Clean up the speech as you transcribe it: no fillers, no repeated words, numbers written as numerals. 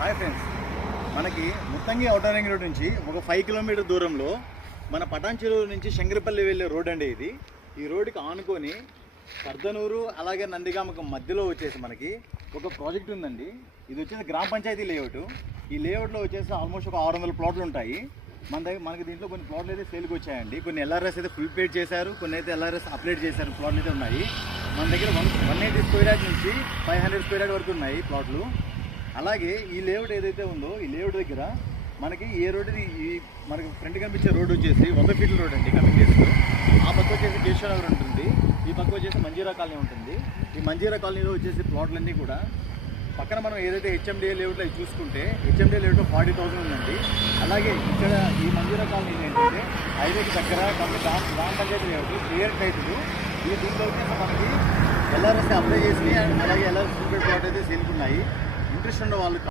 Hi friends, మనకి Muthangi outer ring road నుంచి ఒక 5 కిలోమీటర్ దూరంలో మన పటాన్చెరువు నుంచి శంకరపల్లి వెళ్ళే రోడ్ అండి ఇది. ఈ రోడ్డుకి ఆనుకొని కర్దనూరు అలాగే నందిగామకు మధ్యలో వచ్చేసి మనకి ఒక ప్రాజెక్ట్ ఉందండి. ఇది వచ్చేసి గ్రామ పంచాయతీ లేఅవుట్. ఈ లేఅవుట్లో వచ్చేసి ఆల్మోస్ట్ ఒక 600 ప్లాట్లు ఉంటాయి. మనకి దీంట్లో కొన్ని ప్లాట్లు అయితే సేల్కి వచ్చాయండి. కొన్ని ఎల్ఆర్ఎస్ అయితే ఫుల్ పేడ్ చేశారు, కొన్ని అయితే ఎల్ఆర్ఎస్ అప్డేట్ చేశారు. ప్లాట్లు అయితే ఉన్నాయి మన దగ్గర. 180 స్క్వేర్ యార్డ్ నుంచి 500 స్క్వేర్ యార్డ్ వరకు ఉన్నాయి ప్లాట్లు. అలాగే ఈ లేఅవుట్ ఏదైతే ఉందో ఈ లేఅవుట్ దగ్గర మనకి ఏ రోడ్డు, ఈ మనకి ఫ్రంట్ కనిపించే రోడ్డు వచ్చేసి 100 ఫీట్ల రోడ్ అండి కమింగ్ చేస్తూ. ఆ పక్క వచ్చేసి కేశవనగర్ ఉంటుంది, ఈ పక్క వచ్చేసి మంజీరా కాలనీ ఉంటుంది. ఈ మంజీరా కాలనీలో వచ్చేసి ప్లాట్లన్నీ కూడా పక్కన మనం ఏదైతే హెచ్ఎండిఏ లేఅవుట్లో అవి చూసుకుంటే హెచ్ఎండిఏ లేఅవుట్లో 40,000 ఉందండి. అలాగే ఇక్కడ ఈ మంజీరా కాలనీ ఏంటంటే హైవేకి దగ్గర గ్రామ పంచాయతీ లేఅవుట్ క్లియర్ టైటిల్. ఈ దీంట్లో వచ్చేసి మనకి ఎల్ఆర్ఎస్ అప్లై చేసి అలాగే ఎల్ఆర్ఎస్ ప్లాట్ అయితే సేల్కున్నాయి. ఇంట్రెస్ట్ ఉన్న వాళ్ళు